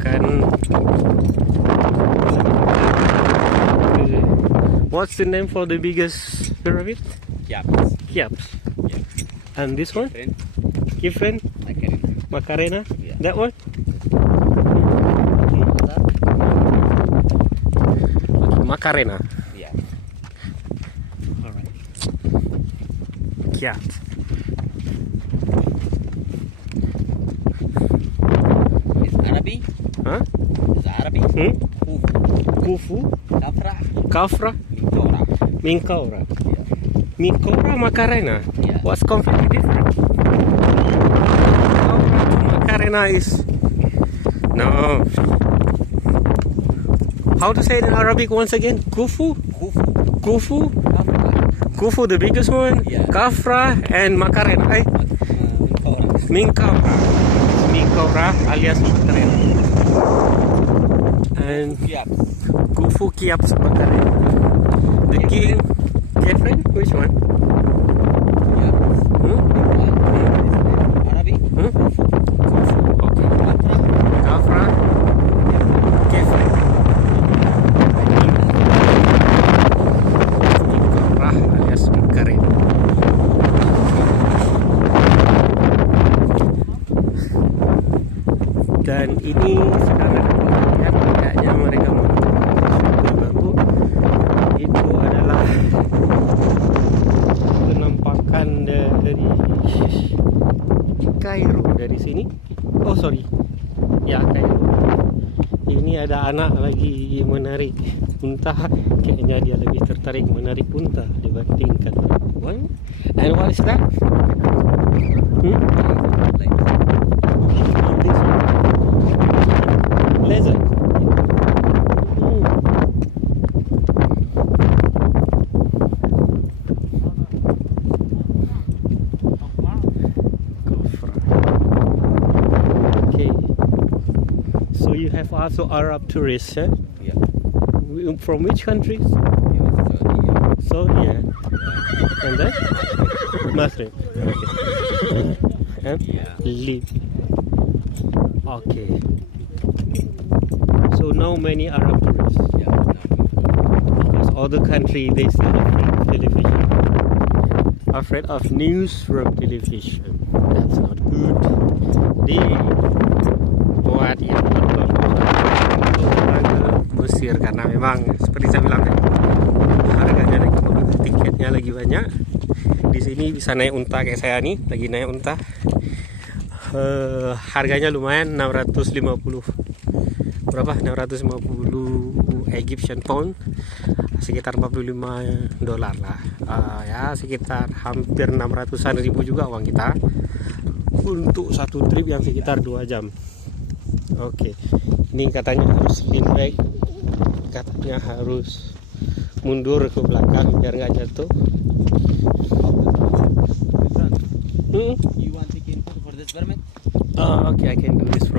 makan. What's the name for the biggest pyramid? Kiaps. Kiaps. Yeah. And this one? Friend, Kifren? Macarena? Yeah. That one? Macarena. Yeah. Alright. Kiat. It's Arabic. Huh? It's Arabic. Kufu? Kafra. Kafra? Mintora. Minkaura. Yeah. Minkaura Macarena. Yeah. What's completely different? Minkaura to Macarena is no. How to say it in Arabic once again? Kufu? Kufu. Kufu? Kafra. Kufu, the biggest one. Yeah. Kafra and Macarena. Eh? Mintora. Minkaura alias Macarena. And Kiaps. Kufu Kiaps Macarena. The king. Kefren? Which one? Kiaps. Arabic. Kufu. Okay. Kafra. Kafra. Kefren. Minkaura alias Macarena. Dan ini sedang ada penelitian, kayaknya mereka menemukan sesuatu baru. Itu adalah penampakan dari Kairo, dari sini. Oh sorry, ya Kairo. Ini ada anak lagi menarik unta. Kayaknya dia lebih tertarik menarik unta dibandingkan perempuan. And what is that? Lizard. Okay. So you have also Arab tourists, eh? Yeah. From which countries? Yeah. Saudi, yeah. And then? Masri. Okay. And Libya. Okay. So now many Arab tourists. Yeah. Because other country they still afraid of television. Afraid of news from television. That's not good. Di buat yang nonton orang ke Mesir, karena memang seperti saya bilang kan, harganya lagi, tiketnya lagi banyak. Di sini bisa naik unta kayak saya nih, lagi naik unta. Harganya lumayan, 650 berapa? 650 Egyptian pound, sekitar 45 dolar lah. Ya sekitar hampir 600-an ribu juga uang kita untuk satu trip yang sekitar 2 jam. Oke. Ini katanya harus spin back, katanya harus mundur ke belakang biar nggak jatuh. You want to take in photo for this pyramid? Okay, I can do this